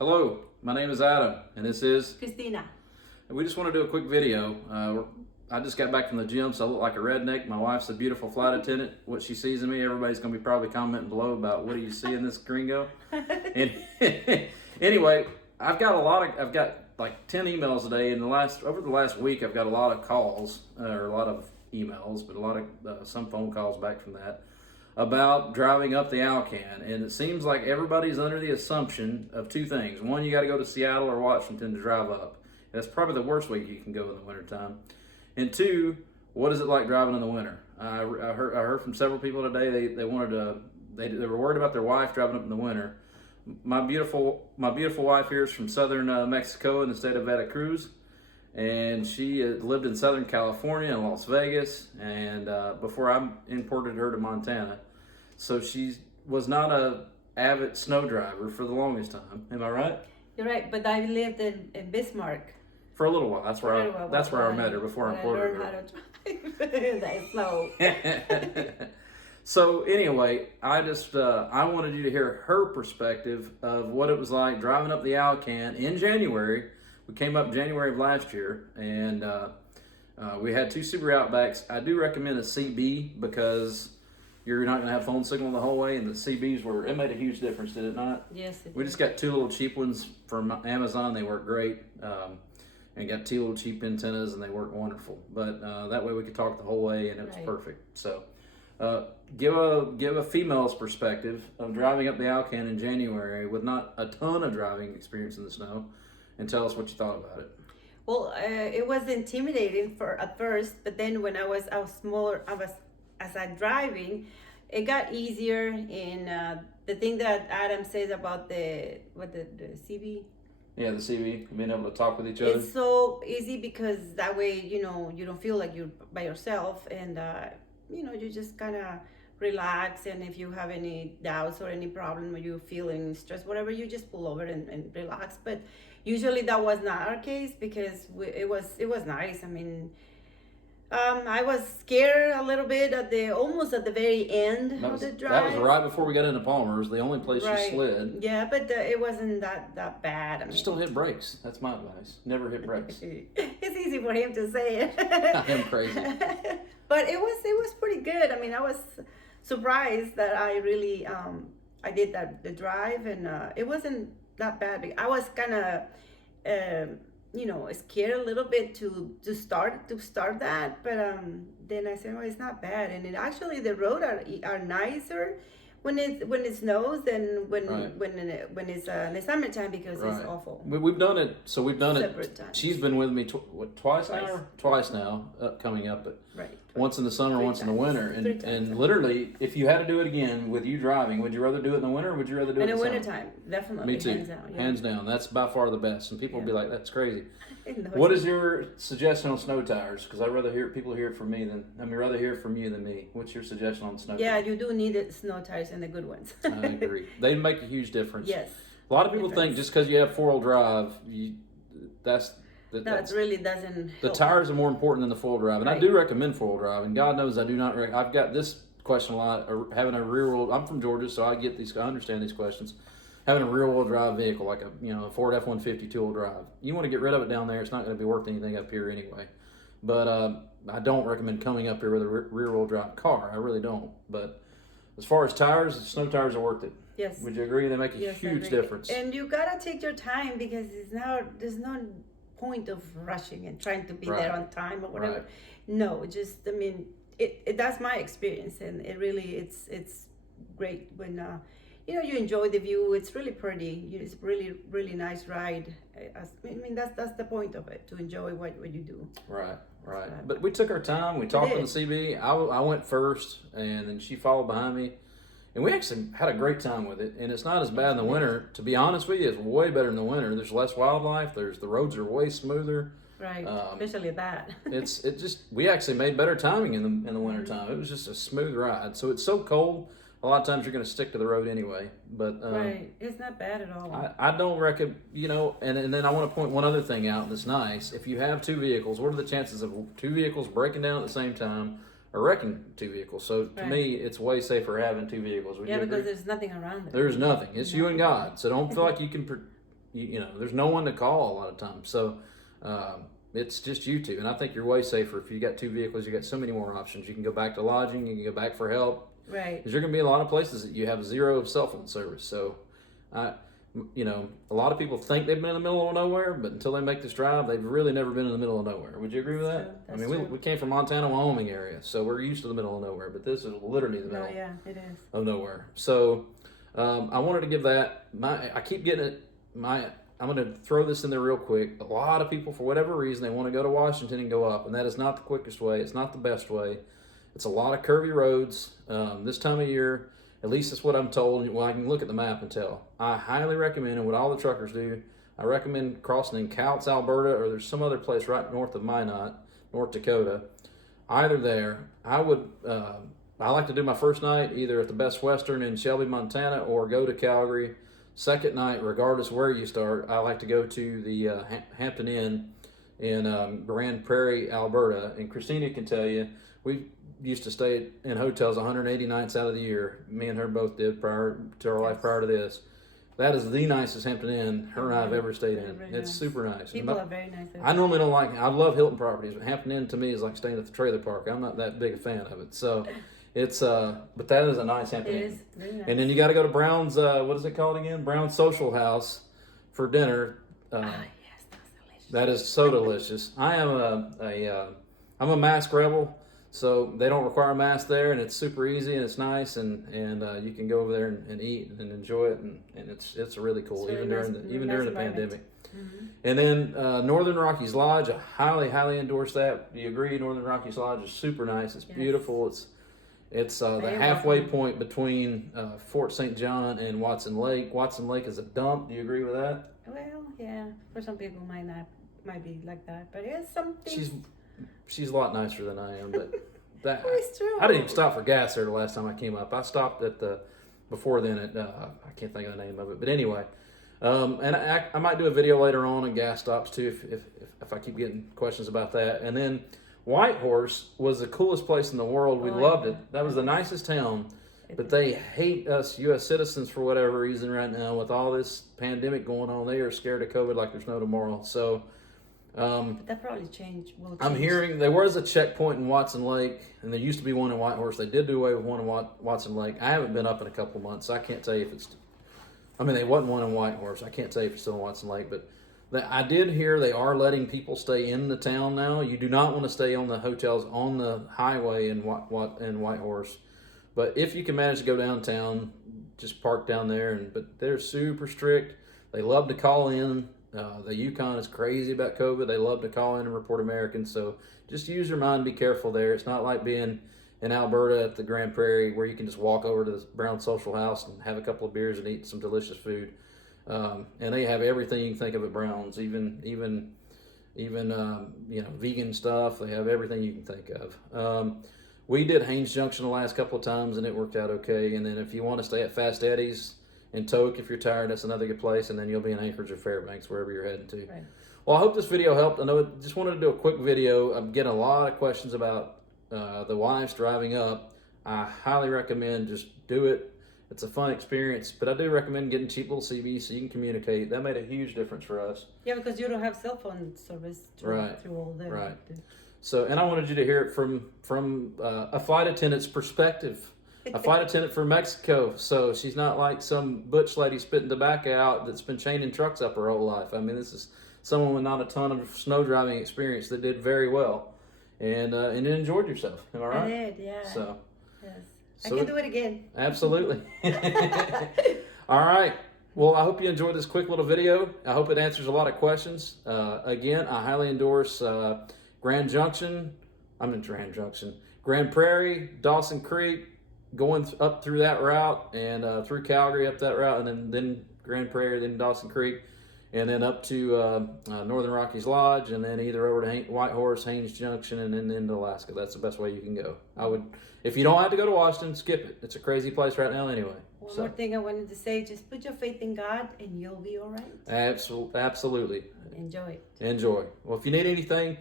Hello, my name is Adam, and this is Cristina. and we just want to do a quick video. I just got back from the gym, so I look like a redneck. My wife's a beautiful flight attendant. What she sees in me, everybody's going to be probably commenting below about what do you see in this gringo. And anyway, I've got like 10 emails a day. Over the last week, I've got a lot of calls, or a lot of emails, but a lot of some phone calls back from that about driving up the Alcan. And it seems like everybody's under the assumption of two things. One, you got to go to Seattle or Washington to drive up. That's probably the worst way you can go in the wintertime. And two, what is it like driving in the winter? I heard from several people today they were worried about their wife driving up in the winter. My beautiful wife here is from southern Mexico in the state of Veracruz, and she lived in Southern California and Las Vegas, and before I imported her to Montana. So she was not a avid snow driver for the longest time. Am I right? You're right, but I lived in Bismarck. For a little while. That's where I met her before I imported her. I learned how to drive that snow. So anyway, I wanted you to hear her perspective of what it was like driving up the Alcan in January. We came up January of last year, and we had two Subaru Outbacks. I do recommend a CB because you're not going to have phone signal the whole way, and the CBs it made a huge difference, did it not? Yes, it We did. just got two little cheap ones from Amazon. They work great. And got two little cheap antennas, and they work wonderful. But that way we could talk the whole way, and it was perfect. So give a female's perspective of driving up the Alcan in January with not a ton of driving experience in the snow, and tell us what you thought about it. Well, it was intimidating at first, but then when I was driving, it got easier. And the thing that Adam says about the CB. Yeah, the CV, being able to talk with each other. It's so easy because that way, you don't feel like you're by yourself, and you just kind of relax. And if you have any doubts or any problem, or you're feeling stressed, whatever, you just pull over and relax. But usually that was not our case because it was nice. I mean, I was scared a little bit almost at the very end of the drive. That was right before we got into Palmer's, the only place you slid. Yeah, but it wasn't that bad. I mean, still hit brakes. That's my advice. Never hit brakes. It's easy for him to say it. I am crazy. But it was pretty good. I mean, I was surprised that I really I did the drive, and it wasn't that bad. I was kind of scared a little bit to start that, but then I said, well, it's not bad. And actually the road are nicer when it snows than when it's in the summertime, because it's awful. We've done it. So we've done Separate it. times. She's been with me twice now. Twice now, coming up, but once in the summer, once in the winter, and literally, if you had to do it again with you driving, would you rather do it in the winter, or would you rather do it in the wintertime? Definitely. Me too. Hands down. Yeah. Hands down. That's by far the best. And people will be like, "That's crazy." No, What is your suggestion on snow tires? Because I'd rather hear people hear it from me rather hear from you than me. What's your suggestion on snow tires? Yeah, you do need snow tires, and the good ones. I agree. They make a huge difference. Yes. A lot of people think just because you have 4-wheel drive, that really doesn't the help. tires are more important than the 4-wheel drive. And I do recommend 4-wheel drive. And God knows I do not. I've got this question a lot. Having a rear-wheel. I'm from Georgia, so I understand these questions. Having a rear-wheel drive vehicle like a Ford F-150 2-wheel drive, you want to get rid of it down there. It's not going to be worth anything up here anyway. But I don't recommend coming up here with a rear-wheel drive car. I really don't. But as far as tires, snow tires are worth it. Yes. Would you agree? They make a huge difference. And you gotta take your time, because there's no point of rushing and trying to be there on time or whatever. No, just that's my experience, and it really it's great when you enjoy the view. It's really pretty. It's really nice ride. That's the point of it, to enjoy what you do. Right. But we took our time. We talked on the CB. I went first, and then she followed behind me. And we actually had a great time with it. And it's not as bad in the winter. To be honest with you, it's way better in the winter. There's less wildlife. The roads are way smoother. Right, especially that. We actually made better timing in the winter time. It was just a smooth ride. So it's so cold, a lot of times you're going to stick to the road anyway. But it's not bad at all. I don't recommend, and then I want to point one other thing out that's nice. If you have two vehicles, what are the chances of two vehicles breaking down at the same time or wrecking two vehicles? So to me, it's way safer having two vehicles. Would you agree? Because there's nothing around it. There's nothing. It's you and God. So don't feel like you can you know, there's no one to call a lot of times. So it's just you two. And I think you're way safer if you got two vehicles. You got so many more options. You can go back to lodging. You can go back for help. Right. Because you're going to be in a lot of places that you have zero cell phone service. So, you know, a lot of people think they've been in the middle of nowhere, but until they make this drive, they've really never been in the middle of nowhere. Would you agree with that? That's I mean, we came from Montana, Wyoming area, so we're used to the middle of nowhere, but this is literally the middle it is. of nowhere. So I wanted to give that, I keep getting it, I'm going to throw this in there real quick. A lot of people, for whatever reason, they want to go to Washington and go up, and that is not the quickest way. It's not the best way. It's a lot of curvy roads. This time of year, at least that's what I'm told. Well, I can look at the map and tell. I highly recommend, and what all the truckers do, I recommend crossing in Couts, Alberta, or there's some other place right north of Minot, North Dakota. Either there. I like to do my first night either at the Best Western in Shelby, Montana, or go to Calgary. Second night, regardless where you start, I like to go to the Hampton Inn in Grand Prairie, Alberta. And Cristina can tell you, we used to stay in hotels 180 nights out of the year. Me and her both did prior to our life prior to this. That is the nicest Hampton Inn her and I have ever stayed in. It's super nice. People are very nice. I normally don't like, I love Hilton properties, but Hampton Inn to me is like staying at the trailer park. I'm not that big a fan of it. So it's, but that is a nice Hampton Inn. It is very nice. And then you got to go to Brown's, what is it called again? Brown's Social House for dinner. Yes, that's delicious. That is so delicious. I am I'm a mask rebel. So they don't require a mask there, and it's super easy and it's nice, and you can go over there and eat and enjoy it, and it's really cool, It's even really during the nice pandemic. Mm-hmm. And then Northern Rockies Lodge, I highly endorse that. Do you agree? Northern Rockies Lodge is super nice. It's beautiful. It's the halfway point between Fort St. John and Watson Lake. Watson Lake is a dump. Do you agree with that? Well, yeah. For some people, might be like that, but it's something. She's a lot nicer than I am, but that It's true. I didn't even stop for gas there the last time I came up. I stopped at before then at I can't think of the name of it, but anyway, and I might do a video later on gas stops too if I keep getting questions about that. And then Whitehorse was the coolest place in the world. We loved it. That was the nicest town, but they hate us U.S. citizens for whatever reason right now with all this pandemic going on. They are scared of COVID like there's no tomorrow. So. But that probably changed. I'm hearing there was a checkpoint in Watson Lake, and there used to be one in Whitehorse. They did do away with one in Watson Lake. I haven't been up in a couple months, so I can't tell you if it's. I mean, there wasn't one in Whitehorse. I can't tell you if it's still in Watson Lake, but I did hear they are letting people stay in the town now. You do not want to stay on the hotels on the highway in Whitehorse, but if you can manage to go downtown, just park down there. But they're super strict. They love to call in. The Yukon is crazy about COVID. They love to call in and report Americans. So just use your mind, be careful there. It's not like being in Alberta at the Grand Prairie where you can just walk over to the Brown Social House and have a couple of beers and eat some delicious food. And they have everything you can think of at Brown's, even vegan stuff. They have everything you can think of. We did Haynes Junction the last couple of times and it worked out okay. And then if you want to stay at Fast Eddie's in Toke, if you're tired, that's another good place. And then you'll be in Anchorage or Fairbanks, wherever you're heading to. Right. Well, I hope this video helped. I know just wanted to do a quick video. I'm getting a lot of questions about the wives driving up. I highly recommend just do it. It's a fun experience, but I do recommend getting cheap little CB so you can communicate. That made a huge difference for us. Yeah, because you don't have cell phone service through all the. Right. So, and I wanted you to hear it from a flight attendant's perspective. A flight attendant from Mexico, so she's not like some butch lady spitting tobacco out that's been chaining trucks up her whole life. I mean, this is someone with not a ton of snow driving experience that did very well, and enjoyed yourself. Am I right? I did, yeah. So, yes. So I can do it again. Absolutely. All right. Well, I hope you enjoyed this quick little video. I hope it answers a lot of questions. Again, I highly endorse Grand Prairie, Dawson Creek, going up through that route and through Calgary up that route, and then Grand Prairie, then Dawson Creek, and then up to Northern Rockies Lodge, and then either over to Whitehorse, Haynes Junction, and then into Alaska. That's the best way you can go. I would, if you don't have to go to Washington, skip it. It's a crazy place right now anyway. One more thing I wanted to say, just put your faith in God and you'll be all right. Absolutely. Enjoy it. Enjoy. Well, if you need anything,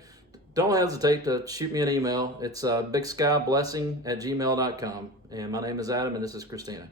don't hesitate to shoot me an email. It's bigskyblessing@gmail.com. And my name is Adam, and this is Cristina.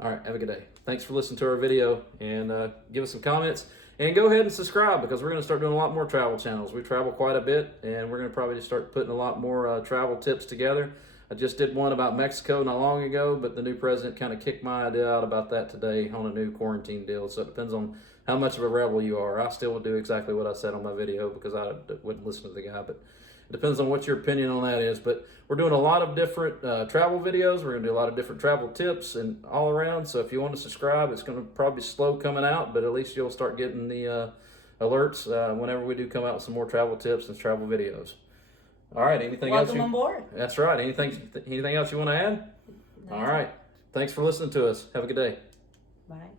All right, have a good day. Thanks for listening to our video, and give us some comments. And go ahead and subscribe, because we're going to start doing a lot more travel channels. We travel quite a bit, and we're going to probably start putting a lot more travel tips together. I just did one about Mexico not long ago, but the new president kind of kicked my idea out about that today on a new quarantine deal. So it depends on how much of a rebel you are. I still would do exactly what I said on my video, because I wouldn't listen to the guy, but it depends on what your opinion on that is. But we're doing a lot of different travel videos. We're going to do a lot of different travel tips and all around. So if you want to subscribe, it's going to probably be slow coming out, but at least you'll start getting the alerts whenever we do come out with some more travel tips and travel videos. All right, anything else? Welcome on board. That's right. Anything else you want to add? No. All right. Thanks for listening to us. Have a good day. Bye.